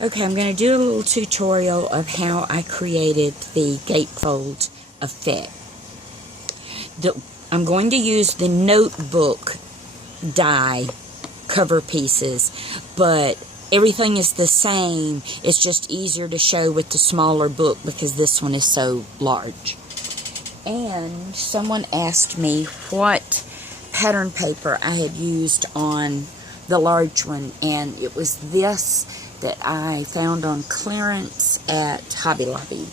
Okay, I'm going to do a little tutorial of how I created the gatefold effect. I'm going to use the notebook die cover pieces, but everything is the same. It's just easier to show with the smaller book because this one is so large. And someone asked me what pattern paper I had used on the large one, and it was this that I found on clearance at Hobby Lobby.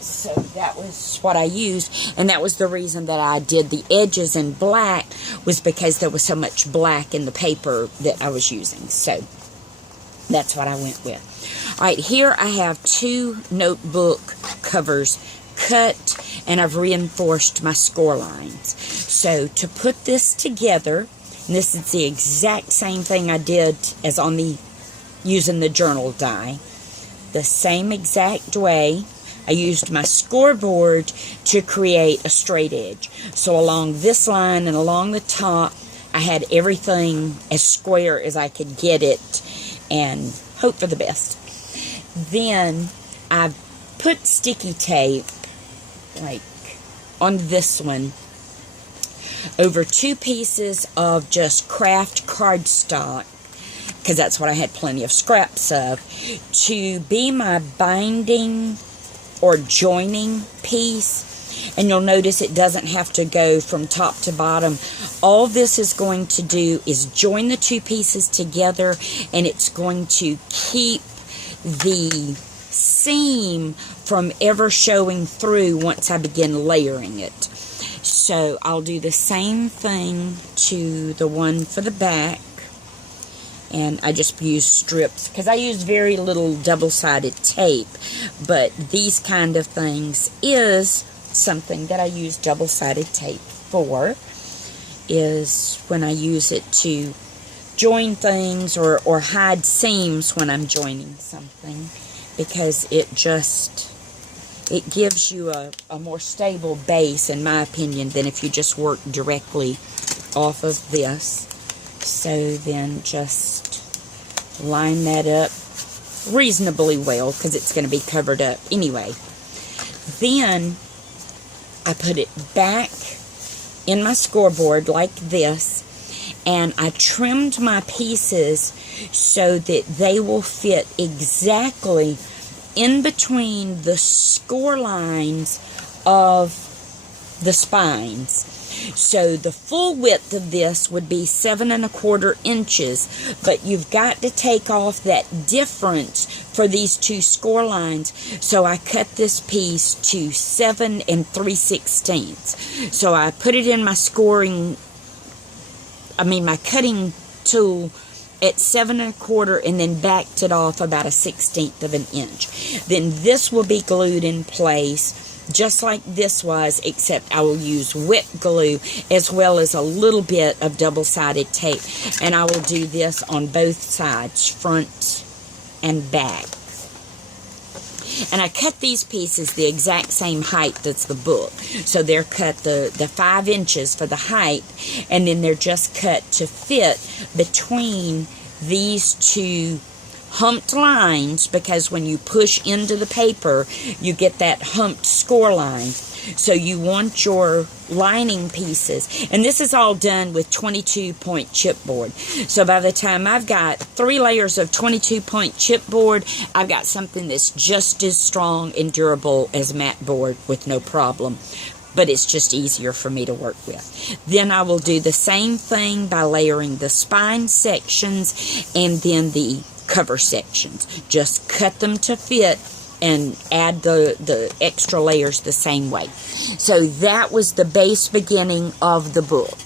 So that was what I used, and that was the reason that I did the edges in black, was because there was so much black in the paper that I was using. So that's what I went with. Alright, here I have 2 notebook covers cut, and I've reinforced my score lines. So to put this together, and this is the exact same thing I did as on the using the journal die. The same exact way, I used my scoreboard to create a straight edge. So along this line and along the top, I had everything as square as I could get it and hope for the best. Then I put sticky tape, like on this one, over 2 pieces of just craft cardstock, because that's what I had plenty of scraps of, to be my binding or joining piece. And you'll notice it doesn't have to go from top to bottom. All this is going to do is join the 2 pieces together, and it's going to keep the seam from ever showing through once I begin layering it. So I'll do the same thing to the one for the back. And I just use strips, because I use very little double-sided tape, but these kind of things is something that I use double-sided tape for, is when I use it to join things or hide seams when I'm joining something, because it gives you a more stable base, in my opinion, than if you just work directly off of this. So then just line that up reasonably well, because it's going to be covered up anyway. Then I put it back in my scoreboard like this, and I trimmed my pieces so that they will fit exactly in between the score lines of the spines. So the full width of this would be 7 1/4 inches, but you've got to take off that difference for these 2 score lines. So I cut this piece to 7 3/16. So I put it in my my cutting tool at 7 1/4, and then backed it off about 1/16 of an inch. Then this will be glued in place just like this was, except I will use wet glue as well as a little bit of double-sided tape, and I will do this on both sides, front and back. And I cut these pieces the exact same height as the book, so they're cut the 5 inches for the height, and then they're just cut to fit between these 2 humped lines, because when you push into the paper, you get that humped score line. So you want your lining pieces, and this is all done with 22-point chipboard. So by the time I've got 3 layers of 22-point chipboard, I've got something that's just as strong and durable as matte board with no problem. But it's just easier for me to work with. Then I will do the same thing by layering the spine sections and then the cover sections. Just cut them to fit and add the extra layers the same way. So that was the base beginning of the book.